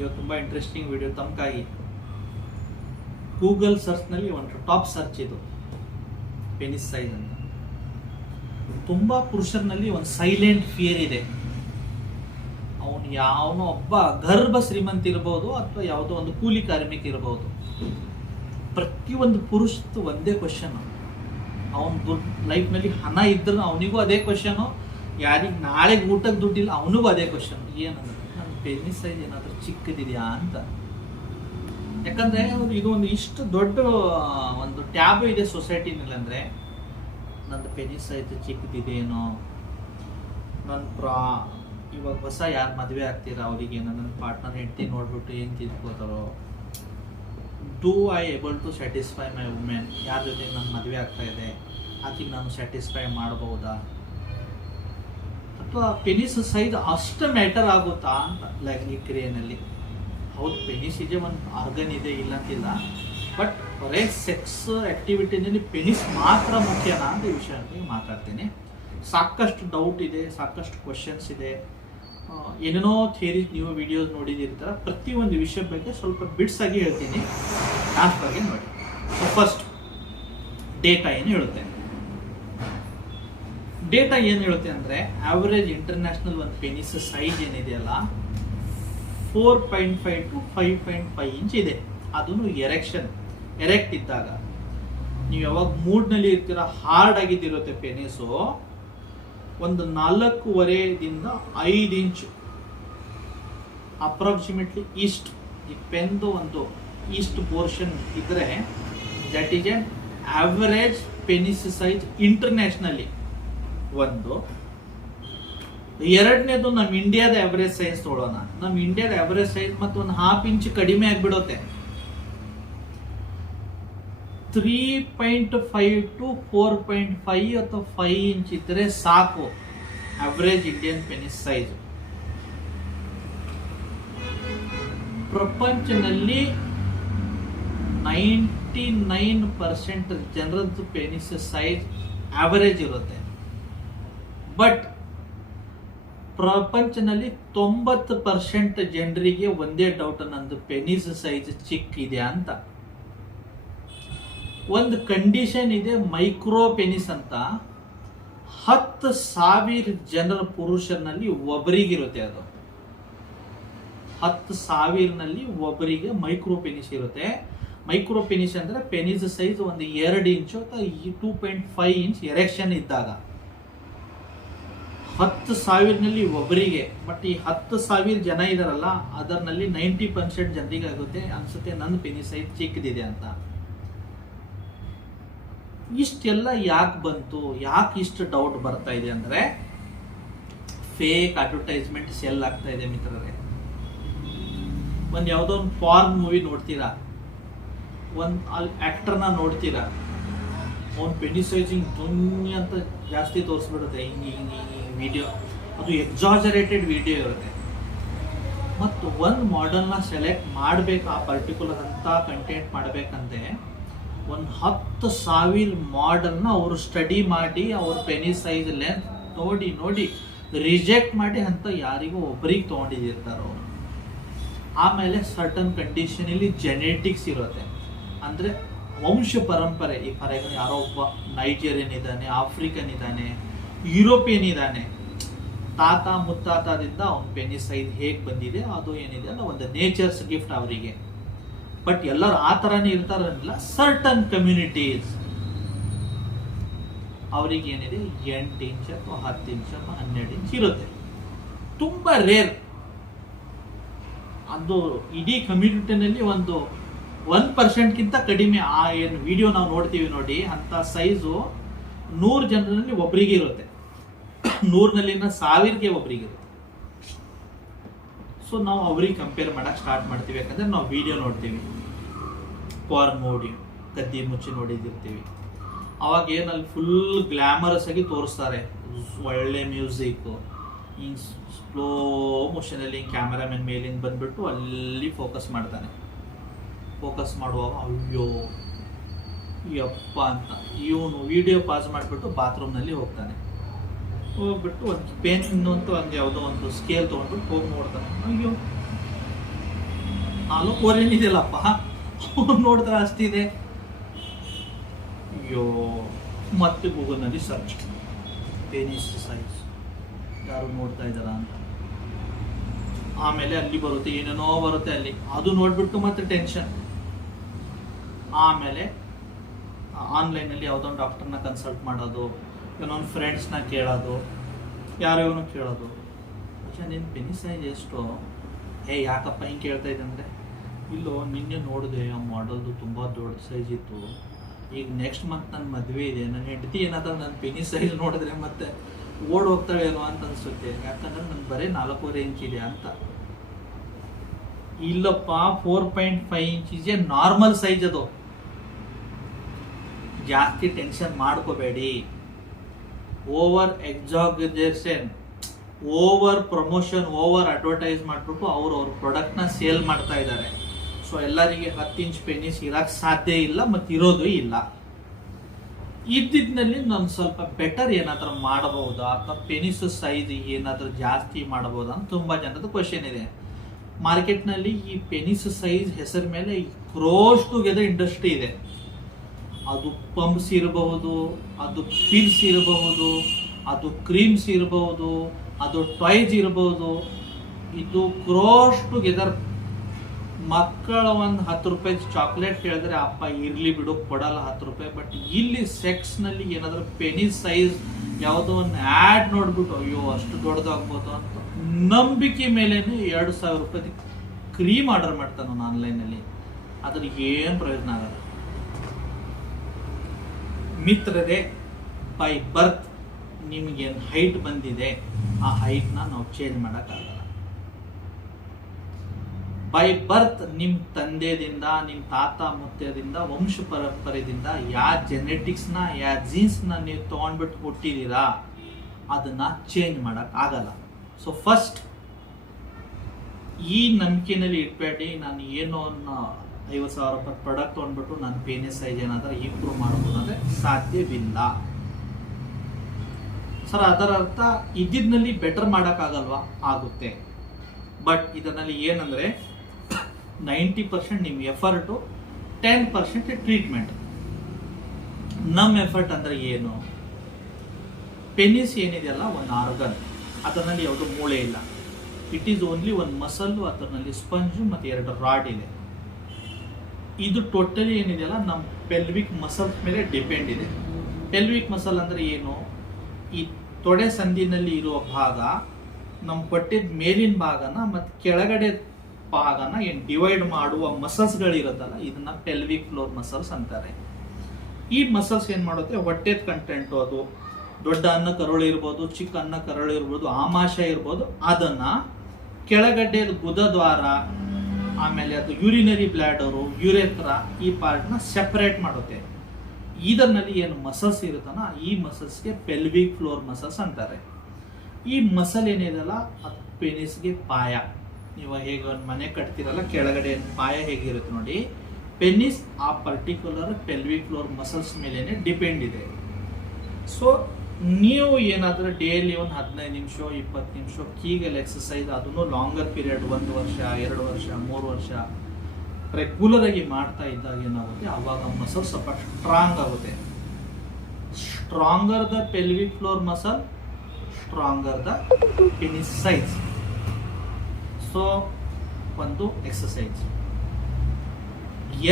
ಇವತ್ತು ತುಂಬ interesting video ತಮಗಾಗಿ. ಗೂಗಲ್ ಸರ್ಚ್ನಲ್ಲಿ ಒಂದು ಟಾಪ್ ಸರ್ಚ್ ಇದು ಪೆನಿಸ್ ಸೈಜ್ ಅಂತ. ತುಂಬ ಪುರುಷರಲ್ಲಿ ಒಂದು ಸೈಲೆಂಟ್ ಫಿಯರ್ ಇದೆ. ಅವನು ಯಾವನೋ ಒಬ್ಬ ಗರ್ಭ ಶ್ರೀಮಂತ ಇರ್ಬೋದು ಅಥವಾ ಯಾವುದೋ ಒಂದು ಕೂಲಿ ಕಾರ್ಮಿಕ ಇರ್ಬೋದು. ಪ್ರತಿಯೊಂದು ಪುರುಷದ್ದು ಒಂದೇ ಕ್ವಶನ್, ಅವನ ಲೈಫ್ನಲ್ಲಿ ಹಣ ಇದ್ರೂ ಅವನಿಗೂ ಅದೇ ಕ್ವಶನು, ಯಾರಿಗೆ ನಾಳೆ ಊಟಕ್ಕೆ ದುಡ್ಡಿಲ್ಲ ಅವನಿಗೂ ಅದೇ ಕ್ವಶನ್, ಏನಂದ್ರೆ ನನ್ನ ಪೆನಿಸ್ ಸೈಜ್ ಏನಾದರೂ ಚಿಕ್ಕದಿದೆಯಾ ಅಂತ. ಯಾಕಂದರೆ ಇದು ಒಂದು ಇಷ್ಟು ದೊಡ್ಡ ಒಂದು ಟ್ಯಾಬ್ ಇದೆ ಸೊಸೈಟಿನಲ್ಲಿ. ಅಂದರೆ ನನ್ನ ಪೆನಿಸ್ ಸೈಜ್ ಚಿಕ್ಕದಿದೆಯೇನೋ, ಇವಾಗ ಹೊಸ ಯಾರು ಮದುವೆ ಆಗ್ತೀರಾ ಅವರಿಗೆ ನನ್ನ ಪಾರ್ಟ್ನರ್ ಹೆಂಡತಿ ನೋಡ್ಬಿಟ್ಟು ಏನು ತಿಳ್ಕೋತಾರೋ, do I able to satisfy my women, ಯಾರ ಜೊತೆಗೆ ನನ್ನ ಮದುವೆ ಆಗ್ತಾ ಇದೆ ಆಕೆಗೆ ನಾನು ಸ್ಯಾಟಿಸ್ಫೈ ಮಾಡ್ಬೋದಾ, ಅಥವಾ ಪೆನಿಸ್ ಸೈಜ್ ಅಷ್ಟು ಮ್ಯಾಟರ್ ಆಗುತ್ತಾ ಅಂತ ಲೈಂಗಿಕ ಕ್ರಿಯೆಯಲ್ಲಿ. ಹೌದು, ಪೆನಿಸ್ ಇದೆ, ಒಂದು ಆರ್ಗನ್ ಇದೆ, ಇಲ್ಲ ಅಂತಿಲ್ಲ, ಬಟ್ ಬರೇ ಸೆಕ್ಸ್ ಆ್ಯಕ್ಟಿವಿಟಿನಲ್ಲಿ ಪೆನಿಸ್ ಮಾತ್ರ ಮುಖ್ಯನಾ ಅಂತ ಈ ವಿಷಯದಲ್ಲಿ ಮಾತಾಡ್ತೀನಿ. ಸಾಕಷ್ಟು ಡೌಟ್ ಇದೆ, ಸಾಕಷ್ಟು ಕ್ವಶನ್ಸ್ ಇದೆ, ಏನೇನೋ ಥಿಯರಿ ನೀವು ವಿಡಿಯೋಸ್ ನೋಡಿದಿರ್ತಾರೆ. ಪ್ರತಿಯೊಂದು ವಿಷಯ ಬಗ್ಗೆ ಸ್ವಲ್ಪ ಬಿಟ್ಸ್ ಆಗಿ ಹೇಳ್ತೀನಿ, ಲಾಸ್ಟ್ ಬಗ್ಗೆ ನೋಡಿ. ಸೊ ಫಸ್ಟ್ ಡೇಟಾ ಏನು ಹೇಳುತ್ತೆ. ಡೇಟಾ ಏನು ಹೇಳುತ್ತೆ ಅಂದರೆ ಆವರೇಜ್ ಇಂಟರ್ನ್ಯಾಷನಲ್ ಒಂದು ಪೆನಿಸ್ ಸೈಜ್ ಏನಿದೆಯಲ್ಲ 4.5 to 5.5 ಇಂಚ್ ಇದೆ. ಅದನ್ನು ಎರೆಕ್ಟ್ ಇದ್ದಾಗ, ನೀವು ಯಾವಾಗ ಮೂಡ್ನಲ್ಲಿ ಇರ್ತೀರ, ಹಾರ್ಡ್ ಆಗಿದ್ದಿರುತ್ತೆ ಪೆನಿಸು, ಒಂದು 4.5ದಿಂದ 5 ಇಂಚು ಅಪ್ರಾಕ್ಸಿಮೇಟ್ಲಿ ಈಸ್ಟ್, ಈ ಪೆನ್ದು ಒಂದು ಈಸ್ಟ್ ಪೋರ್ಷನ್ ಇದ್ರೆ that is N average penis size internationally. ಒಂದು ಎರಡನೇದು ನಮ್ಮ ಇಂಡಿಯಾದ ಆವರೇಜ್ ಸೈಜ್ ತೊಗೊಳ್ಳೋಣ. ನಮ್ಮ ಇಂಡಿಯಾದ ಆವರೇಜ್ ಸೈಜ್ ಮತ್ತು ಒಂದು 1/2 ಇಂಚ್ ಕಡಿಮೆ ಆಗಿಬಿಡುತ್ತೆ. 3.5 to 4.5 ಅಥವಾ 5 ಇಂಚ್ ಇದ್ರೆ ಸಾಕು ಆವರೇಜ್ ಇಂಡಿಯನ್ ಪೆನಿಸ್ ಸೈಜ್. ಪ್ರಪಂಚದಲ್ಲಿ 99% ಜನರದ್ದು ಪೆನಿಸ್ ಸೈಜ್ ಆವರೇಜ್ ಇರುತ್ತೆ. ಬಟ್ ಪ್ರಪಂಚದಲ್ಲಿ 90% ಜನರಿಗೆ ಒಂದೇ ಡೌಟ್, ನಂದು ಪೆನಿಸ್ ಸೈಜ್ ಚಿಕ್ಕಿದೆ ಅಂತ. ಒಂದು ಕಂಡೀಷನ್ ಇದೆ, ಮೈಕ್ರೋ ಪೆನಿಸ್ ಅಂತ. 10,000 ಜನರ ಪುರುಷರಲ್ಲಿ ಒಬ್ಬರಿಗಿರುತ್ತೆ. ಅದು 10,000ನಲ್ಲಿ ಒಬ್ಬರಿಗೆ ಮೈಕ್ರೋ ಪೆನಿಸ್ ಇರುತ್ತೆ. ಮೈಕ್ರೋ ಪೆನಿಸ್ ಅಂದ್ರೆ ಪೆನಿಸ್ ಸೈಜ್ ಒಂದು 2 ಇಂಚು ಅಥವಾ 2.5 ಇಂಚ್ ಎರೆಕ್ಷನ್ ಇದ್ದಾಗ 10,000ನಲ್ಲಿ ಒಬ್ಬರಿಗೆ. ಬಟ್ ಈ 10,000 ಜನ ಇದಾರಲ್ಲ, ಅದರಲ್ಲಿ 90% ಜನರಿಗೆ ಆಗುತ್ತೆ ಅನ್ಸುತ್ತೆ ನನ್ನ ಪೆನಿಸ್ ಸೈಜ್ ಚಿಕ್ಕದಿದೆ ಅಂತ. ಇಷ್ಟೆಲ್ಲ ಯಾಕೆ ಬಂತು, ಯಾಕೆ ಇಷ್ಟು ಡೌಟ್ ಬರ್ತಾ ಇದೆ ಅಂದ್ರೆ ಫೇಕ್ ಅಡ್ವರ್ಟೈಸ್ಮೆಂಟ್ ಸೆಲ್ ಆಗ್ತಾ ಇದೆ ಮಿತ್ರರೇ. ಒಂದು ಯಾವುದೋ ಒಂದು ಫಾರ್ನ್ ಮೂವಿ ನೋಡ್ತೀರಾ, ಒಂದು ಅಲ್ಲಿ ಆಕ್ಟರ್ನ ನೋಡ್ತೀರಾ, ಅವ್ನ ಪೆನಿಸ್ ಸೈಜಿಂಗ್ ದುನ್ಯ ಅಂತ ಜಾಸ್ತಿ ತೋರಿಸ್ಬಿಡುತ್ತೆ. ಹಿಂಗೆ ವಿಡಿಯೋ, ಅದು ಎಕ್ಸಾಜರೇಟೆಡ್ ವಿಡಿಯೋ ಇರುತ್ತೆ. ಮತ್ತು ಒಂದು ಮಾಡೆಲ್ನ ಸೆಲೆಕ್ಟ್ ಮಾಡಬೇಕು, ಆ ಪರ್ಟಿಕ್ಯುಲರ್ ಅಂತ ಕಂಟೆಂಟ್ ಮಾಡಬೇಕಂದ್ರೆ ಒಂದು 10,000 ಮಾಡೆಲ್ನ ಅವರು ಸ್ಟಡಿ ಮಾಡಿ ಅವ್ರ ಪೆನಿಸ್ ಸೈಜ್ ಲೆಂತ್ ನೋಡಿ ರಿಜೆಕ್ಟ್ ಮಾಡಿ ಅಂತ ಯಾರಿಗೂ ಒಬ್ಬರಿಗೆ ತೊಗೊಂಡಿರ್ತಾರೆ ಅವರು. ಆಮೇಲೆ ಸರ್ಟನ್ ಕಂಡೀಷನಲ್ಲಿ ಜೆನೆಟಿಕ್ಸ್ ಇರುತ್ತೆ, ಅಂದರೆ ವಂಶ ಪರಂಪರೆ. ಈ ಫಾರ್ ಎಕ್ಸಾಂಪಲ್ ಯಾರೋ ಒಬ್ಬ ನೈಜೀರಿಯನ್ ಇದ್ದಾನೆ, ಆಫ್ರಿಕನ್ ಇದ್ದಾನೆ, ಯುರೋಪಿಯನ್ ಇದ್ದಾನೆ, ತಾತ ಮುತ್ತಾತದಿಂದ ಅವ್ನ ಪೆನಿಸ್ ಸೈಜ್ ಹೇಗೆ ಬಂದಿದೆ ಅದು ಏನಿದೆ ಅಲ್ಲ ಒಂದು ನೇಚರ್ಸ್ ಗಿಫ್ಟ್ ಅವರಿಗೆ. ಬಟ್ ಎಲ್ಲರೂ ಆ ಥರನೇ ಇರ್ತಾರಲ್ಲ. ಸರ್ಟನ್ ಕಮ್ಯುನಿಟೀಸ್ ಅವ್ರಿಗೆ ಏನಿದೆ 8 ಇಂಚ್ ಅಥವಾ 10 ಇಂಚ್ ಅಥವಾ 12 ಇಂಚ್ ಇರುತ್ತೆ. ತುಂಬ ರೇರ್. ಅದು ಇಡೀ ಕಮ್ಯುನಿಟಿನಲ್ಲಿ ಒಂದು 1%ಗಿಂತ ಕಡಿಮೆ. ಆ ಏನು ವಿಡಿಯೋ ನಾವು ನೋಡ್ತೀವಿ ನೋಡಿ, ಅಂತ ಸೈಜು 100 ಜನರಲ್ಲಿ ಒಬ್ಬರಿಗೆ ಇರುತ್ತೆ, 100ನಲ್ಲಿನ 1000ಗೆ ಒಬ್ಬರಿಗೆ ಇರುತ್ತೆ. ಸೊ ನಾವು ಅವ್ರಿಗೆ ಕಂಪೇರ್ ಮಾಡಕ್ಕೆ ಸ್ಟಾರ್ಟ್ ಮಾಡ್ತೀವಿ. ಯಾಕಂದ್ರೆ ನಾವು ವಿಡಿಯೋ ನೋಡ್ತೀವಿ, ಪಾರ್ನ್ ನೋಡಿ ಕದ್ದಿ ಮುಚ್ಚಿ ನೋಡಿದಿರ್ತೀವಿ. ಅವಾಗ ಏನಲ್ಲಿ ಫುಲ್ ಗ್ಲಾಮರಸ್ ಆಗಿ ತೋರಿಸ್ತಾರೆ, ಒಳ್ಳೆ ಮ್ಯೂಸಿಕ್, ಹಿಂಗೆ ಸ್ಲೋ ಮೋಷನಲ್ಲಿ ಕ್ಯಾಮರಾಮನ್ ಮೇಲಿಂದ ಬಂದ್ಬಿಟ್ಟು ಅಲ್ಲಿ ಫೋಕಸ್ ಮಾಡ್ತಾನೆ. ಫೋಕಸ್ ಮಾಡುವಾಗ ಅಯ್ಯೋ ಯಪ್ಪ ಅಂತ ಇವನು ವಿಡಿಯೋ ಪಾಸ್ ಮಾಡಿಬಿಟ್ಟು ಬಾತ್ರೂಮ್ನಲ್ಲಿ ಹೋಗ್ತಾನೆ. ಹೋಗ್ಬಿಟ್ಟು ಒಂದು ಪೆನ್ ಅಂತ ಒಂದು ಯಾವುದೋ ಒಂದು ಸ್ಕೇಲ್ ತೊಗೊಂಡ್ಬಿಟ್ಟು ಹೋಗಿ ನೋಡ್ತಾನೆ. ಅಯ್ಯೋ 4.5 ಏನಿದೆಯಲ್ಲಪ್ಪ, ನೋಡಿದ್ರೆ ಅಷ್ಟಿದೆ. ಅಯ್ಯೋ, ಮತ್ತೆ ಗೂಗಲ್ನಲ್ಲಿ ಸರ್ಚ್, ಪೆನಿಸ್ ಸೈಜ್ ಯಾರು ನೋಡ್ತಾ ಇದ್ದಾರಾ ಅಂತ. ಆಮೇಲೆ ಅಲ್ಲಿ ಬರುತ್ತೆ, ಏನೇನೋ ಬರುತ್ತೆ ಅಲ್ಲಿ, ಅದು ನೋಡ್ಬಿಟ್ಟು ಮತ್ತೆ ಟೆನ್ಷನ್. ಆಮೇಲೆ ಆನ್ಲೈನಲ್ಲಿ ಯಾವುದೋ ಡಾಕ್ಟರ್ನ ಕನ್ಸಲ್ಟ್ ಮಾಡೋದು, ಇನ್ನೊಂದು ಫ್ರೆಂಡ್ಸ್ನ ಕೇಳೋದು, ಯಾರೋ ಇವನು ಕೇಳೋದು, ಅಚ್ಚಾ ನಿನ್ನ ಪೆನಿಸ್ ಸೈಜ್ ಎಷ್ಟು? ಯಾಕಪ್ಪ ಹಿಂಗೆ ಕೇಳ್ತಾ ಇದ್ದೆ ಅಂದರೆ, ಇಲ್ಲೋ ನಿನ್ನೆ ನೋಡಿದೆ ಆ ಮಾಡಲ್ದು ತುಂಬ ದೊಡ್ಡ ಸೈಜ್ ಇತ್ತು, ಈಗ ನೆಕ್ಸ್ಟ್ ಮಂತ್ ನನ್ನ ಮದುವೆ ಇದೆ, ನನ್ನ ಹೆಂಡತಿ ಏನಾದರೂ ನನ್ನ ಪೆನಿಸ್ ಸೈಜ್ ನೋಡಿದ್ರೆ ಮತ್ತೆ ಓಡ್ ಹೋಗ್ತಾಳೇನೋ ಅಂತ ಅನಿಸುತ್ತೆ, ಯಾಕಂದ್ರೆ ನನ್ನ ಬರೀ 4.5 ಇಂಚ್ ಇದೆ ಅಂತ. ಇಲ್ಲಪ್ಪ, 4.5 ಇಂಚ್ ಇದೆ ನಾರ್ಮಲ್ ಸೈಜ್. ಅದು ಜಾಸ್ತಿ ಟೆನ್ಷನ್ ಮಾಡ್ಕೋಬೇಡಿ. Over exaggeration, over promotion, over advertise ಮಾಡಿಬಿಟ್ಟು ಅವ್ರ ಪ್ರಾಡಕ್ಟ್ನ ಸೇಲ್ ಮಾಡ್ತಾ ಇದ್ದಾರೆ. ಸೊ ಎಲ್ಲರಿಗೆ 10 ಇಂಚ್ ಪೆನಿಸ್ ಇರಕ್ಕೆ ಸಾಧ್ಯ ಇಲ್ಲ, ಮತ್ತು ಇರೋದು ಇಲ್ಲ. ಇದ್ದಿದ್ದಲ್ಲಿ ನಾನು ಸ್ವಲ್ಪ ಬೆಟರ್ ಏನಾದರೂ ಮಾಡಬಹುದಾ, ಅಥವಾ ಪೆನಿಸ್ ಸೈಜ್ ಏನಾದರೂ ಜಾಸ್ತಿ ಮಾಡಬಹುದಾ ಅಂತ ತುಂಬ ಜನದ ಕ್ವಶನ್ ಇದೆ. ಮಾರ್ಕೆಟ್ನಲ್ಲಿ ಈ ಪೆನಿಸ್ ಸೈಜ್ ಹೆಸರ ಮೇಲೆ ಕ್ರೋಸ್ ಟುಗೆದರ್ ಇಂಡಸ್ಟ್ರಿ ಇದೆ. ಅದು ಪಂಪ್ಸ್ ಇರಬಹುದು, ಅದು ಪಿಲ್ಸ್ ಇರಬಹುದು, ಅದು ಕ್ರೀಮ್ಸ್ ಇರಬಹುದು, ಅದು ಟಾಯ್ಸ್ ಇರಬಹುದು. ಇದು ಕ್ರೋಸ್ ಟುಗೆದರ್. ಮಕ್ಕಳ ಒಂದು 10 ರೂಪಾಯಿ ಚಾಕ್ಲೇಟ್ ಕೇಳಿದ್ರೆ ಅಪ್ಪ ಇರ್ಲಿ ಬಿಡು ಕೊಡಲ್ಲ 10 ರೂಪಾಯಿ. ಬಟ್ ಇಲ್ಲಿ ಸೆಕ್ಸ್ನಲ್ಲಿ ಏನಾದರೂ ಪೆನಿಸ್ ಸೈಜ್ ಯಾವುದೋ ಒಂದು ಆ್ಯಡ್ ನೋಡ್ಬಿಟ್ಟು ಅಯ್ಯೋ ಅಷ್ಟು ದೊಡ್ಡದಾಗ್ಬೋದು ಅಂತ ನಂಬಿಕೆ ಮೇಲೆ 2,000 ರೂಪಾಯಿ ಕ್ರೀಮ್ ಆರ್ಡರ್ ಮಾಡ್ತಾನೆ ನಾನು ಆನ್ಲೈನಲ್ಲಿ. ಅದ್ರಿಗೆ ಏನು ಪ್ರಯೋಜನ ಆಗಲ್ಲ ಮಿತ್ರರೇ. ಬೈ ಬರ್ತ್ ನಿಮಗೇನು ಹೈಟ್ ಬಂದಿದೆ, ಆ ಹೈಟ್ನ ನಾವು ಚೇಂಜ್ ಮಾಡೋಕ್ಕಾಗಲ್ಲ. ಬೈ ಬರ್ತ್ ನಿಮ್ಮ ತಂದೆದಿಂದ, ನಿಮ್ಮ ತಾತ ಮುತ್ತದಿಂದ, ವಂಶ ಪರಂಪರೆಯಿಂದ ಯಾವ ಜೆನೆಟಿಕ್ಸ್ನ, ಯಾವ ಜೀನ್ಸ್ನ ನೀವು ತೊಗೊಂಡ್ಬಿಟ್ಟು ಹುಟ್ಟಿದ್ದೀರಾ ಅದನ್ನ ಚೇಂಜ್ ಮಾಡೋಕ್ಕಾಗಲ್ಲ. ಸೊ ಫಸ್ಟ್ ಈ ನಂಬಿಕೆನಲ್ಲಿ ಇಟ್ಬೇಡಿ, ನಾನು ಏನೋ 50,000 ರೂಪಾಯಿ ಪ್ರಾಡಕ್ಟ್ ತೊಗೊಂಡ್ಬಿಟ್ಟು ನನ್ನ ಪೆನಿಸ್ ಸೈಜ್ ಏನಾದರೂ ಇಂಪ್ರೂವ್ ಮಾಡ್ಬೋದು ಅಂದರೆ ಸಾಧ್ಯವಿಲ್ಲ ಸರ್. ಅದರ ಅರ್ಥ ಇದ್ದಿದ್ನಲ್ಲಿ ಬೆಟರ್ ಮಾಡೋಕ್ಕಾಗಲ್ವಾ? ಆಗುತ್ತೆ. ಬಟ್ ಇದರಲ್ಲಿ ಏನಂದರೆ 90% ನಿಮ್ಮ ಎಫರ್ಟು, 10% ಟ್ರೀಟ್ಮೆಂಟ್. ನಮ್ಮ ಎಫರ್ಟ್ ಅಂದರೆ ಏನು? ಪೆನಿಸ್ ಏನಿದೆಯಲ್ಲ ಒಂದು ಆರ್ಗನ್, ಅದರಲ್ಲಿ ಯಾವುದೋ ಮೂಳೆ ಇಲ್ಲ. ಇಟ್ ಈಸ್ ಓನ್ಲಿ ಒಂದು ಮಸಲ್ಲು, ಅದರಲ್ಲಿ ಸ್ಪಂಜು ಮತ್ತು 2 ರಾಡ್ ಇದೆ. ಇದು ಟೋಟಲಿ ಏನಿದೆಯಲ್ಲ ನಮ್ಮ ಪೆಲ್ವಿಕ್ ಮಸಲ್ಸ್ ಮೇಲೆ ಡಿಪೆಂಡ್ ಇದೆ. ಪೆಲ್ವಿಕ್ ಮಸಲ್ ಅಂದರೆ ಏನು? ಈ ತೊಡೆ ಸಂದಿನಲ್ಲಿ ಇರುವ ಭಾಗ, ನಮ್ಮ ಹೊಟ್ಟೆದ ಮೇಲಿನ ಭಾಗನ ಮತ್ತು ಕೆಳಗಡೆ ಭಾಗನ ಏನು ಡಿವೈಡ್ ಮಾಡುವ ಮಸಲ್ಸ್ಗಳಿರುತ್ತಲ್ಲ, ಇದನ್ನ ಪೆಲ್ವಿಕ್ ಫ್ಲೋರ್ ಮಸಲ್ಸ್ ಅಂತಾರೆ. ಈ ಮಸಲ್ಸ್ ಏನು ಮಾಡುತ್ತೆ, ಹೊಟ್ಟೆದ ಕಂಟೆಂಟು, ಅದು ದೊಡ್ಡ ಅನ್ನ ಕರುಳು ಇರ್ಬೋದು, ಚಿಕ್ಕ ಅನ್ನ ಕರುಳು ಇರ್ಬೋದು, ಆಮಾಶಯ ಇರ್ಬೋದು, ಅದನ್ನ ಕೆಳಗಡೆ ಗುದದ್ವಾರ, ಆಮೇಲೆ ಅದು ಯೂರಿನರಿ ಬ್ಲಾಡರು, ಯುರೇತ್ರ, ಈ ಪಾರ್ಟ್ನ ಸೆಪರೇಟ್ ಮಾಡುತ್ತೆ. ಇದರಲ್ಲಿ ಏನು ಮಸಲ್ಸ್ ಇರುತ್ತಲ್ಲ, ಈ ಮಸಲ್ಸ್ಗೆ ಪೆಲ್ವಿಕ್ ಫ್ಲೋರ್ ಮಸಲ್ಸ್ ಅಂತಾರೆ. ಈ ಮಸಲ್ ಏನಿದೆಯಲ್ಲ ಅದು ಪೆನಿಸ್ಗೆ ಪಾಯ. ನೀವು ಹೇಗೆ ಒಂದು ಮನೆ ಕಟ್ತಿರಲ್ಲ, ಕೆಳಗಡೆ ಪಾಯ ಹೇಗಿರುತ್ತೆ ನೋಡಿ, ಪೆನಿಸ್ ಆ ಪರ್ಟಿಕ್ಯುಲರ್ ಪೆಲ್ವಿಕ್ ಫ್ಲೋರ್ ಮಸಲ್ಸ್ ಮೇಲೇನೆ ಡಿಪೆಂಡ್ ಇದೆ. ಸೊ ನೀವು ಏನಾದರೂ ಡೈಲಿ ಒಂದು 15 ನಿಮಿಷ 20 ನಿಮಿಷ ಕೀಗಲ್ ಎಕ್ಸಸೈಸ್, ಅದನ್ನು ಲಾಂಗರ್ ಪೀರಿಯಡ್ 1 ವರ್ಷ 2 ವರ್ಷ 3 ವರ್ಷ ರೆಗ್ಯುಲರ್ ಆಗಿ ಮಾಡ್ತಾ ಇದ್ದಾಗ ಏನಾಗುತ್ತೆ, ಆವಾಗ ಮಸಲ್ ಸ್ವಲ್ಪ ಸ್ಟ್ರಾಂಗ್ ಆಗುತ್ತೆ. Stronger the pelvic floor muscle, stronger the penis size. So ಒಂದು ಎಕ್ಸಸೈಸ್.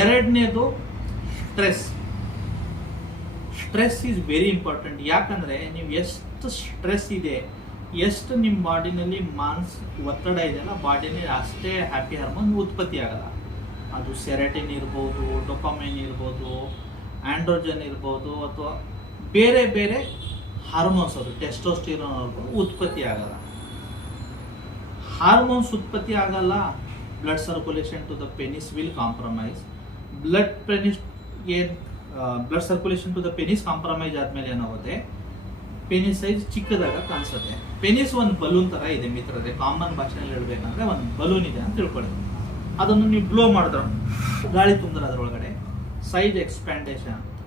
ಎರಡನೇದು stress. Stress is very important. ಯಾಕಂದರೆ ನೀವು ಎಷ್ಟು ಸ್ಟ್ರೆಸ್ ಇದೆ, ಎಷ್ಟು ನಿಮ್ಮ ಬಾಡಿನಲ್ಲಿ ಒತ್ತಡ ಇದೆಯಲ್ಲ, ಬಾಡಿನಲ್ಲಿ ಅಷ್ಟೇ ಹ್ಯಾಪಿ ಹಾರ್ಮೋನ್ ಉತ್ಪತ್ತಿ ಆಗಲ್ಲ. ಅದು ಸೆರೆಟಿನ್ ಇರ್ಬೋದು, ಡೊಪಾಮೈನ್ ಇರ್ಬೋದು, ಆಂಡ್ರೋಜನ್ ಇರ್ಬೋದು, ಅಥವಾ ಬೇರೆ ಬೇರೆ ಹಾರ್ಮೋನ್ಸ್, ಅದು ಟೆಸ್ಟೋಸ್ಟಿರೋನ್ ಇರ್ಬೋದು, ಉತ್ಪತ್ತಿ ಆಗಲ್ಲ. ಹಾರ್ಮೋನ್ಸ್ ಉತ್ಪತ್ತಿ ಆಗಲ್ಲ, blood circulation to the penis will compromise. Blood circulation to the penis compromise ಆದ್ಮೇಲೆ ಏನಾಗುತ್ತೆ, ಪೆನಿಸ್ ಸೈಜ್ ಚಿಕ್ಕದಾಗ ಕಾಣಿಸುತ್ತೆ. ಪೆನಿಸ್ ಒಂದು ಬಲೂನ್ ತರ ಇದೆ ಮಿತ್ರರೇ. ಕಾಮನ್ ಭಾಷೆಯಲ್ಲಿ ಹೇಳ್ಬೇಕಂದ್ರೆ ಒಂದು ಬಲೂನ್ ಇದೆ ಅಂತ ತಿಳ್ಕೊಳ್ಳಿ. ಅದನ್ನು ನೀವು ಬ್ಲೋ ಮಾಡಿದ್ರೆ, ಗಾಳಿ ತುಂಬಿದ್ರೆ ಅದರೊಳಗಡೆ ಸೈಜ್ ಎಕ್ಸ್ಪ್ಯಾಂಡೇಷನ್ ಅಂತ.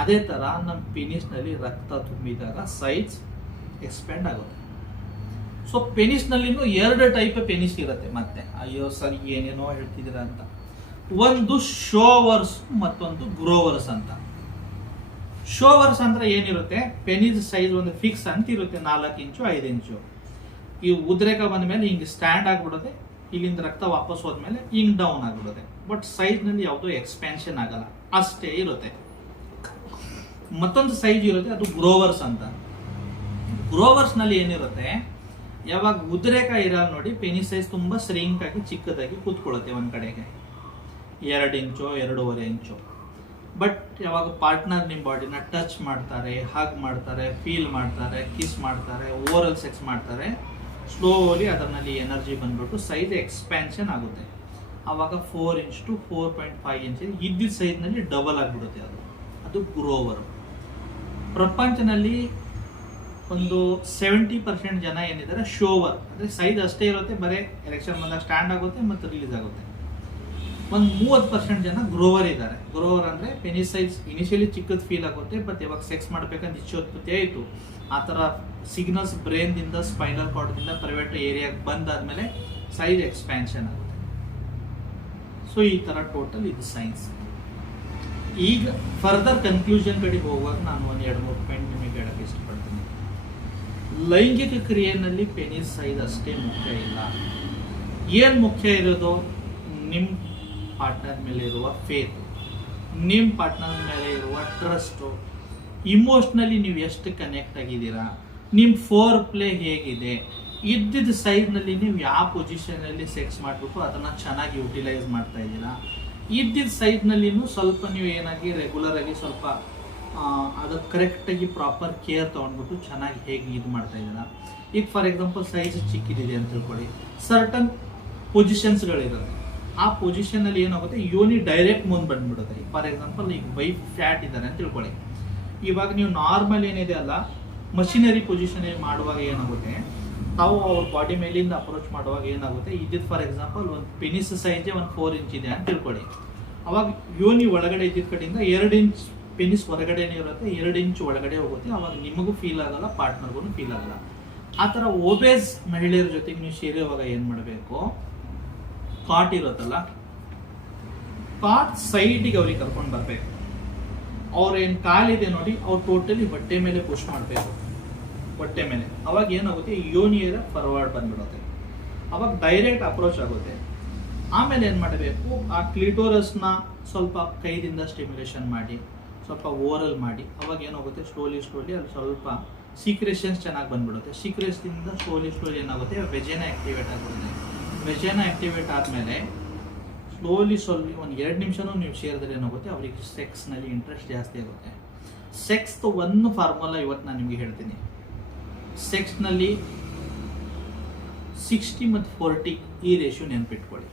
ಅದೇ ತರ ನಮ್ಮ ಪೆನಿಸ್ನಲ್ಲಿ ರಕ್ತ ತುಂಬಿದಾಗ ಸೈಜ್ ಎಕ್ಸ್ಪ್ಯಾಂಡ್ ಆಗುತ್ತೆ. ಸೊ ಪೆನಿಸ್ನಲ್ಲಿನೂ 2 ಟೈಪ್ ಪೆನಿಸ್ ಇರುತ್ತೆ. ಮತ್ತೆ ಅಯ್ಯೋ ಸರ್ ಏನೇನೋ ಹೇಳ್ತಿದ್ದೀರಾ ಅಂತ. ಒಂದು ಶೋವರ್ಸ್ ಮತ್ತೊಂದು ಗ್ರೋವರ್ಸ್ ಅಂತ. ಶೋವರ್ಸ್ ಅಂದ್ರೆ ಏನಿರುತ್ತೆ, ಪೆನಿಸ್ ಸೈಜ್ ಒಂದು ಫಿಕ್ಸ್ ಅಂತ ಇರುತ್ತೆ, 4 ಇಂಚು 5 ಇಂಚು. ಈ ಉದ್ರೇಕ ಬಂದ ಮೇಲೆ ಹಿಂಗೆ ಸ್ಟ್ಯಾಂಡ್ ಆಗ್ಬಿಡುತ್ತೆ, ಇಲ್ಲಿಂದ ರಕ್ತ ವಾಪಸ್ ಹೋದ್ಮೇಲೆ ಹಿಂಗ್ ಡೌನ್ ಆಗ್ಬಿಡುತ್ತೆ. ಬಟ್ ಸೈಜ್ ನಲ್ಲಿ ಯಾವುದೋ ಎಕ್ಸ್ಪ್ಯಾನ್ಷನ್ ಆಗಲ್ಲ, ಅಷ್ಟೇ ಇರುತ್ತೆ. ಮತ್ತೊಂದು ಸೈಜ್ ಇರುತ್ತೆ, ಅದು ಗ್ರೋವರ್ಸ್ ಅಂತ. ಗ್ರೋವರ್ಸ್ ನಲ್ಲಿ ಏನಿರುತ್ತೆ, ಯಾವಾಗ ಉದ್ರೇಕ ಇರಲ್ಲ ನೋಡಿ, ಪೆನಿಸ್ ಸೈಜ್ ತುಂಬಾ ಸ್ರಿಂಕ್ ಆಗಿ ಚಿಕ್ಕದಾಗಿ ಕೂತ್ಕೊಳ್ಳುತ್ತೆ ಒಂದ್ ಕಡೆಗೆ, 2 ಇಂಚು 2.5 ಇಂಚು. ಬಟ್ ಯಾವಾಗ ಪಾರ್ಟ್ನರ್ ನಿಮ್ಮ ಬಾಡಿನ ಟಚ್ ಮಾಡ್ತಾರೆ, ಹಗ್ ಮಾಡ್ತಾರೆ, ಫೀಲ್ ಮಾಡ್ತಾರೆ, ಕಿಸ್ ಮಾಡ್ತಾರೆ, ಓರಲ್ ಸೆಕ್ಸ್ ಮಾಡ್ತಾರೆ, ಸ್ಲೋಲಿ ಅದರಲ್ಲಿ ಎನರ್ಜಿ ಬಂದ್ಬಿಟ್ಟು ಸೈಜ್ ಎಕ್ಸ್ಪ್ಯಾನ್ಷನ್ ಆಗುತ್ತೆ. ಆವಾಗ 4 ಇಂಚ್ ಟು 4.5 ಇಂಚ್ ಇದ್ದಿದ್ದ ಸೈಜ್ನಲ್ಲಿ ಡಬಲ್ ಆಗಿಬಿಡುತ್ತೆ. ಅದು ಗ್ರೋವರ್. ಪ್ರಪಂಚದಲ್ಲಿ ಒಂದು 70% ಜನ ಏನಿದ್ದಾರೆ ಶೋವರ್, ಅಂದರೆ ಸೈಜ್ ಅಷ್ಟೇ ಇರುತ್ತೆ, ಬರೀ ಎಲೆಕ್ಷನ್ ಬಂದಾಗ ಸ್ಟ್ಯಾಂಡ್ ಆಗುತ್ತೆ ಮತ್ತು ರಿಲೀಸ್ ಆಗುತ್ತೆ. ಒಂದು 30% ಜನ ಗ್ರೋವರ್ ಇದ್ದಾರೆ. ಗ್ರೋವರ್ ಅಂದರೆ ಪೆನಿಸ್ ಸೈಜ್ ಇನಿಷಿಯಲಿ ಚಿಕ್ಕದು ಫೀಲ್ ಆಗುತ್ತೆ, ಬಟ್ ಯಾವಾಗ ಸೆಕ್ಸ್ ಮಾಡಬೇಕಂತ ಇಚ್ಛೋತ್ಪತ್ತಿ ಆಯಿತು, ಆ ಥರ ಸಿಗ್ನಲ್ಸ್ ಬ್ರೈನ್ದಿಂದ ಸ್ಪೈನಲ್ ಕಾರ್ಡ್ದಿಂದ ಪ್ರೈವೇಟ್ ಏರಿಯಾಗೆ ಬಂದಾದ್ಮೇಲೆ ಸೈಜ್ ಎಕ್ಸ್ಪ್ಯಾನ್ಷನ್ ಆಗುತ್ತೆ. ಸೊ ಈ ಥರ ಟೋಟಲ್ ಇದು ಸೈನ್ಸ್. ಈಗ ಫರ್ದರ್ ಕನ್ಕ್ಲೂಷನ್ ಕಡೆ ಹೋಗುವಾಗ ನಾನು ಒಂದು 2-3 ಪಾಯಿಂಟ್ ನಿಮಗೆ ಹೇಳಕ್ಕೆ ಇಷ್ಟಪಡ್ತೀನಿ. ಲೈಂಗಿಕ ಕ್ರಿಯೆಯಲ್ಲಿ ಪೆನಿಸ್ ಸೈಜ್ ಅಷ್ಟೇ ಮುಖ್ಯ ಇಲ್ಲ. ಏನು ಮುಖ್ಯ ಇರೋದು, ನಿಮ್ಮ ಪಾರ್ಟ್ನರ್ ಮೇಲೆ ಇರುವ ಫೇತ್, ನಿಮ್ಮ ಪಾರ್ಟ್ನರ್ ಮೇಲೆ ಇರುವ ಟ್ರಸ್ಟು, ಇಮೋಷ್ನಲಿ ನೀವು ಎಷ್ಟು ಕನೆಕ್ಟ್ ಆಗಿದ್ದೀರಾ, ನಿಮ್ಮ ಫೋರ್ ಪ್ಲೇ ಹೇಗಿದೆ, ಇದ್ದಿದ್ದ ಸೈಜ್ನಲ್ಲಿ ನೀವು ಯಾವ ಪೊಸಿಷನಲ್ಲಿ ಸೆಕ್ಸ್ ಮಾಡಿಬಿಟ್ಟು ಅದನ್ನು ಚೆನ್ನಾಗಿ ಯುಟಿಲೈಸ್ ಮಾಡ್ತಾ ಇದ್ದೀರಾ, ಇದ್ದಿದ್ದ ಸೈಜ್ನಲ್ಲಿನೂ ಸ್ವಲ್ಪ ನೀವು ಏನಾಗಿ ರೆಗ್ಯುಲರ್ ಆಗಿ ಸ್ವಲ್ಪ ಅದಕ್ಕೆ ಕರೆಕ್ಟಾಗಿ ಪ್ರಾಪರ್ ಕೇರ್ ತೊಗೊಂಡ್ಬಿಟ್ಟು ಚೆನ್ನಾಗಿ ಹೇಗೆ ಇದು ಮಾಡ್ತಾ ಇದ್ದೀರಾ. ಈಗ ಫಾರ್ ಎಕ್ಸಾಂಪಲ್ ಸೈಜ್ ಚಿಕ್ಕಿದೆ ಅಂತ ತಿಳ್ಕೊಳ್ಳಿ, ಸರ್ಟನ್ ಪೊಸಿಷನ್ಸ್ಗಳಿರುತ್ತೆ, ಆ ಪೊಸಿಷನಲ್ಲಿ ಏನಾಗುತ್ತೆ, ಯೋನಿ ಡೈರೆಕ್ಟ್ ಮುಂದೆ ಬಂದ್ಬಿಡುತ್ತೆ. ಫಾರ್ ಎಕ್ಸಾಂಪಲ್ ಈಗ ವೈಫ್ ಫ್ಯಾಟ್ ಇದ್ದಾರೆ ಅಂತ ತಿಳ್ಕೊಳ್ಳಿ, ಇವಾಗ ನೀವು ನಾರ್ಮಲ್ ಏನಿದೆ ಅಲ್ಲ ಮಷಿನರಿ ಪೊಸಿಷನ್ ಮಾಡುವಾಗ ಏನಾಗುತ್ತೆ, ತಾವು ಅವ್ರ ಬಾಡಿ ಮೇಲಿಂದ ಅಪ್ರೋಚ್ ಮಾಡುವಾಗ ಏನಾಗುತ್ತೆ, ಇದ್ದಿದ್ದು ಫಾರ್ ಎಕ್ಸಾಂಪಲ್ ಒಂದು ಪೆನಿಸ್ ಸೈಜೇ ಒಂದು 4 ಇಂಚ್ ಇದೆ ಅಂತ ತಿಳ್ಕೊಳ್ಳಿ, ಅವಾಗ ಯೋನಿ ಒಳಗಡೆ ಇದ್ದಿದ್ದ ಕಡೆಯಿಂದ 2 ಇಂಚ್ ಪೆನಿಸ್ ಹೊರಗಡೆನೇ ಇರುತ್ತೆ, 2 ಇಂಚ್ ಒಳಗಡೆ ಹೋಗುತ್ತೆ. ಅವಾಗ ನಿಮಗೂ ಫೀಲ್ ಆಗಲ್ಲ, ಪಾರ್ಟ್ನರ್ಗೂ ಫೀಲ್ ಆಗಲ್ಲ. ಆ ಥರ ಓಬೇಸ್ ಮಹಿಳೆಯರ ಜೊತೆಗೆ ನೀವು ಸೇರುವಾಗ ಏನು ಮಾಡಬೇಕು, ಕಾಟ್ ಇರುತ್ತಲ್ಲ, ಕಾಟ್ ಸೈಡಿಗೆ ಅವ್ರಿಗೆ ಕರ್ಕೊಂಡು ಬರಬೇಕು. ಅವ್ರೇನು ಕಾಲಿದೆ ನೋಡಿ, ಅವ್ರು ಟೋಟಲಿ ಹೊಟ್ಟೆ ಮೇಲೆ ಪುಷ್ ಮಾಡಬೇಕು, ಹೊಟ್ಟೆ ಮೇಲೆ. ಅವಾಗ ಏನಾಗುತ್ತೆ, ಯೋನಿಯರ ಫಾರ್ವರ್ಡ್ ಬಂದ್ಬಿಡುತ್ತೆ, ಅವಾಗ ಡೈರೆಕ್ಟ್ ಅಪ್ರೋಚ್ ಆಗುತ್ತೆ. ಆಮೇಲೆ ಏನು ಮಾಡಬೇಕು, ಆ ಕ್ಲಿಟೋರಸ್ನ ಸ್ವಲ್ಪ ಕೈದಿಂದ ಸ್ಟಿಮ್ಯುಲೇಷನ್ ಮಾಡಿ, ಸ್ವಲ್ಪ ಓರಲ್ ಮಾಡಿ, ಅವಾಗ ಏನಾಗುತ್ತೆ, ಸ್ಲೋಲಿ ಅಲ್ಲಿ ಸ್ವಲ್ಪ ಸೀಕ್ರೆಷನ್ಸ್ ಚೆನ್ನಾಗಿ ಬಂದ್ಬಿಡುತ್ತೆ. ಸೀಕ್ರೆಷನ್ದಿಂದ ಸ್ಲೋಲಿ ಏನಾಗುತ್ತೆ, ವೆಜೆನ ಆಕ್ಟಿವೇಟ್ ಆಗುತ್ತೆ. ವೆಜೆನ ಆಕ್ಟಿವೇಟ್ ಆದಮೇಲೆ ಸ್ಲೋಲಿ ಒಂದು 2 ನಿಮಿಷನೂ ನೀವು ಸೇರಿದ್ರೆ ಏನಾಗುತ್ತೆ, ಅವ್ರಿಗೆ ಸೆಕ್ಸ್ನಲ್ಲಿ ಇಂಟ್ರೆಸ್ಟ್ ಜಾಸ್ತಿ ಆಗುತ್ತೆ. ಸೆಕ್ಸ್ದು ಒಂದು ಫಾರ್ಮುಲಾ ಇವತ್ತು ನಾನು ನಿಮಗೆ ಹೇಳ್ತೀನಿ. ಸೆಕ್ಸ್ನಲ್ಲಿ 60 ಮತ್ತು 40 ಈ ರೇಷಿಯೋ ನೆನ್ಪಿಟ್ಕೊಳ್ಳಿ.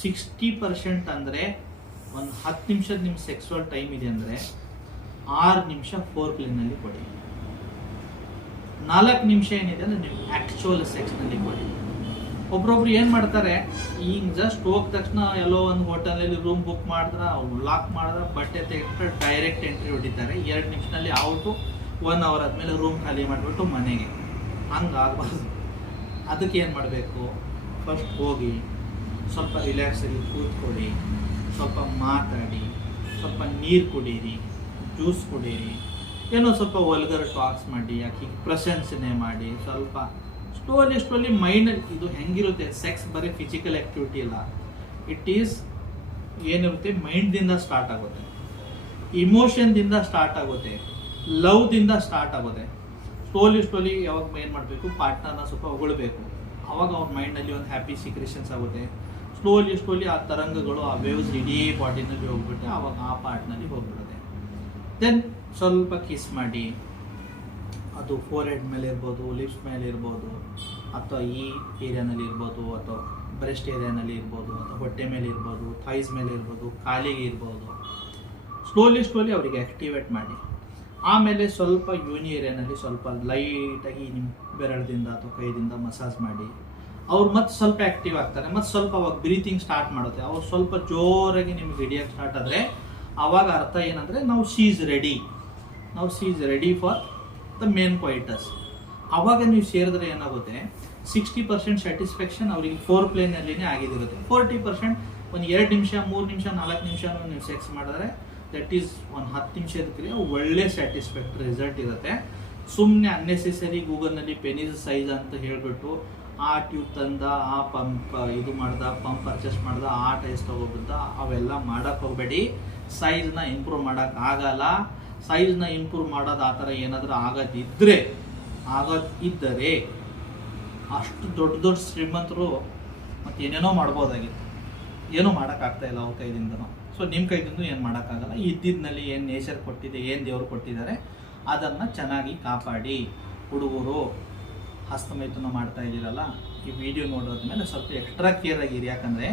60% ಅಂದರೆ ಒಂದು 10 ನಿಮಿಷದ ನಿಮ್ಮ ಸೆಕ್ಸುವಲ್ ಟೈಮ್ ಇದೆ ಅಂದರೆ 6 ನಿಮಿಷ ಫೋರ್ ಪ್ಲೇನಲ್ಲಿ ಕೊಡಿ, 4 ನಿಮಿಷ ಏನಿದೆ ಅಂದರೆ ನೀವು ಆ್ಯಕ್ಚುಯಲ್ ಸೆಕ್ಸ್ನಲ್ಲಿ ಕೊಡಿ. ಒಬ್ರೊಬ್ರು ಏನು ಮಾಡ್ತಾರೆ, ಈಗ ಜಸ್ಟ್ ಹೋದ ತಕ್ಷಣ ಎಲ್ಲೋ ಒಂದು ಹೋಟೆಲಲ್ಲಿ ರೂಮ್ ಬುಕ್ ಮಾಡಿದ್ರೆ, ಅವ್ರು ಲಾಕ್ ಮಾಡಿದ್ರೆ, ಬಟ್ಟೆ ತೆಗೆದು ಡೈರೆಕ್ಟ್ ಎಂಟ್ರಿ ಹೊಡಿತಾರೆ. 2 ನಿಮಿಷದಲ್ಲಿ ಔಟು, 1 ಅವರ್ ಆದಮೇಲೆ ರೂಮ್ ಖಾಲಿ ಮಾಡಿಬಿಟ್ಟು ಮನೆಗೆ. ಹಂಗೆ ಆಗಬಾರ್ದು. ಅದಕ್ಕೆ ಏನು ಮಾಡಬೇಕು, ಫಸ್ಟ್ ಹೋಗಿ ಸ್ವಲ್ಪ ರಿಲ್ಯಾಕ್ಸಾಗಿ ಕೂತ್ಕೊಳ್ಳಿ, ಸ್ವಲ್ಪ ಮಾತಾಡಿ, ಸ್ವಲ್ಪ ನೀರು ಕುಡೀರಿ, ಜ್ಯೂಸ್ ಕುಡೀರಿ, ಏನೋ ಸ್ವಲ್ಪ ವಲ್ಗರ್ ಟಾಕ್ಸ್ ಮಾಡಿ, ಆಕೆ ಪ್ರಶಂಸನೆ ಮಾಡಿ, ಸ್ವಲ್ಪ ಸ್ಲೋಲಿ ಮೈಂಡಲ್ಲಿ ಇದು ಹೆಂಗಿರುತ್ತೆ, ಸೆಕ್ಸ್ ಬರೀ ಫಿಸಿಕಲ್ ಆ್ಯಕ್ಟಿವಿಟಿ ಇಲ್ಲ, ಇಟ್ ಈಸ್ ಏನಿರುತ್ತೆ, ಮೈಂಡ್ದಿಂದ ಸ್ಟಾರ್ಟ್ ಆಗುತ್ತೆ, ಇಮೋಷನ್ದಿಂದ ಸ್ಟಾರ್ಟ್ ಆಗುತ್ತೆ, ಲವ್ದಿಂದ ಸ್ಟಾರ್ಟ್ ಆಗುತ್ತೆ. ಸ್ಲೋಲಿ ಯಾವಾಗ ಏನು ಮಾಡಬೇಕು, ಪಾರ್ಟ್ನರ್ನ ಸ್ವಲ್ಪ ಹೊಗಳ್ಬೇಕು, ಅವಾಗ ಅವ್ರ ಮೈಂಡಲ್ಲಿ ಒಂದು ಹ್ಯಾಪಿ ಸೀಕ್ರೆಷನ್ಸ್ ಆಗುತ್ತೆ. ಸ್ಲೋಲಿ ಆ ತರಂಗಗಳು, ಆ ವೇವ್ಸ್ ಇಡೀ ಬಾಡಿನಲ್ಲಿ ಹೋಗ್ಬಿಟ್ಟು ಅವಾಗ ಆ ಪಾರ್ಟ್ನಲ್ಲಿ ಹೋಗ್ಬಿಡುತ್ತೆ. ದೆನ್ ಸ್ವಲ್ಪ ಕಿಸ್ ಮಾಡಿ, ಅದು ಫೋರ್ ಹೆಡ್ ಮೇಲೆ ಇರ್ಬೋದು, ಲಿಪ್ಸ್ ಮೇಲೆ ಇರ್ಬೋದು, ಅಥವಾ ಈ ಏರಿಯಾನಲ್ಲಿ ಇರ್ಬೋದು, ಅಥವಾ ಬ್ರೆಸ್ಟ್ ಏರಿಯಾನಲ್ಲಿ ಇರ್ಬೋದು, ಅಥವಾ ಹೊಟ್ಟೆ ಮೇಲೆ ಇರ್ಬೋದು, ಥೈಸ್ ಮೇಲೆ ಇರ್ಬೋದು, ಕಾಲಿಗೆ ಇರ್ಬೋದು. ಸ್ಲೋಲಿ ಅವರಿಗೆ ಆ್ಯಕ್ಟಿವೇಟ್ ಮಾಡಿ. ಆಮೇಲೆ ಸ್ವಲ್ಪ ಯೂನಿ ಏರಿಯಾನಲ್ಲಿ ಸ್ವಲ್ಪ ಲೈಟಾಗಿ ನಿಮ್ಮ ಬೆರಳದಿಂದ ಅಥವಾ ಕೈದಿಂದ ಮಸಾಜ್ ಮಾಡಿ, ಅವ್ರು ಮತ್ತೆ ಸ್ವಲ್ಪ ಆ್ಯಕ್ಟಿವ್ ಆಗ್ತಾರೆ. ಮತ್ತು ಸ್ವಲ್ಪ ಅವಾಗ ಬ್ರೀತಿಂಗ್ ಸ್ಟಾರ್ಟ್ ಮಾಡುತ್ತೆ. ಅವ್ರು ಸ್ವಲ್ಪ ಜೋರಾಗಿ ನಿಮ್ಗೆ ಹಿಡಿಯೋಕ್ಕೆ ಸ್ಟಾರ್ಟ್ ಆದರೆ ಆವಾಗ ಅರ್ಥ ಏನಂದರೆ ನಾವು she is ready for the main coitus. ಅವಾಗ ನೀವು ಸೇರಿದ್ರೆ ಏನಾಗುತ್ತೆ 60% ಸ್ಯಾಟಿಸ್ಫ್ಯಾಕ್ಷನ್ ಅವರಿಗೆ 4 ನಲ್ಲಿನೇ ಆಗಿದಿರುತ್ತೆ. 40% ಒಂದು 2 ನಿಮಿಷ 3 ನಿಮಿಷ 4 ನಿಮಿಷ ನೀವು ಸೆಕ್ಸ್ ಮಾಡಿದ್ರೆ ದಟ್ ಈಸ್ ಒಂದು 10 ನಿಮಿಷದ ಕ್ರಿಯೆ ಒಳ್ಳೆ ಸ್ಯಾಟಿಸ್ಫ್ಯಾಕ್ಟರಿ ರಿಸಲ್ಟ್ ಇರುತ್ತೆ. ಸುಮ್ಮನೆ ಅನ್ನೆಸೆಸರಿ ಗೂಗಲ್ನಲ್ಲಿ ಪೆನಿಸ್ ಸೈಜ್ ಅಂತ ಹೇಳ್ಬಿಟ್ಟು ಆ ಟ್ಯೂಬ್ ತಂದ, ಆ ಪಂಪ್ ಇದು ಮಾಡ್ದ, ಪಂಪ್ ಪರ್ಚೇಸ್ ಮಾಡ್ದ, ಆ ಟೈಸ್ ತಗೋಬಿದ್ದ, ಅವೆಲ್ಲ ಮಾಡಕ್ಕೆ ಹೋಗಬೇಡಿ. ಸೈಜ್ನ ಇಂಪ್ರೂವ್ ಮಾಡೋಕೆ ಆಗಲ್ಲ. ಸೈಜ್ನ ಇಂಪ್ರೂವ್ ಮಾಡೋದು ಆ ಥರ ಏನಾದರೂ ಆಗೋದಿದ್ದರೆ ಅಷ್ಟು ದೊಡ್ಡ ಶ್ರೀಮಂತರು ಮತ್ತು ಏನೇನೋ ಮಾಡ್ಬೋದಾಗಿತ್ತು. ಏನೂ ಮಾಡೋಕ್ಕಾಗ್ತಾ ಇಲ್ಲ ಅವ್ರ ಕೈದಿಂದನೂ. ಸೊ ನಿಮ್ಮ ಕೈದಿಂದ ಏನು ಮಾಡೋಕ್ಕಾಗಲ್ಲ. ಇದ್ದಿದ್ದಲ್ಲಿ ಏನು ನೇಚರ್ ಕೊಟ್ಟಿದೆ, ಏನು ದೇವರು ಕೊಟ್ಟಿದ್ದಾರೆ ಅದನ್ನು ಚೆನ್ನಾಗಿ ಕಾಪಾಡಿ. ಹುಡುಗರು ಹಸ್ತಮೈಥುನ ಮಾಡ್ತಾ ಇದ್ದೀರಲ್ಲ, ಈ ವಿಡಿಯೋ ನೋಡೋದ್ಮೇಲೆ ಸ್ವಲ್ಪ ಎಕ್ಸ್ಟ್ರಾ ಕೇರ್ ಆಗಿರಿ. ಯಾಕಂದರೆ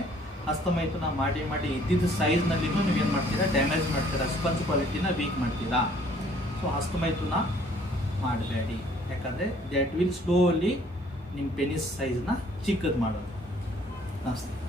ಹಸ್ತಮೈಥುನ ಮಾಡಿ ಇದ್ದಿದ್ದ ಸೈಜ್ನಲ್ಲಿನೂ ನೀವೇನು ಮಾಡ್ತೀರಾ, ಡ್ಯಾಮೇಜ್ ಮಾಡ್ತೀರಾ, ಸ್ಪಂಜ್ ಕ್ವಾಲಿಟಿನ ವೀಕ್ ಮಾಡ್ತೀರಾ. ಸೊ ಹಸ್ತಮೈಥುನ ಮಾಡಬೇಡಿ. ಯಾಕಂದರೆ ದ್ಯಾಟ್ ವಿಲ್ ಸ್ಲೋಲಿ ನಿಮ್ಮ ಪೆನಿಸ್ ಸೈಜ್ನ ಚಿಕ್ಕದು ಮಾಡೋದು. ನಮಸ್ತೆ.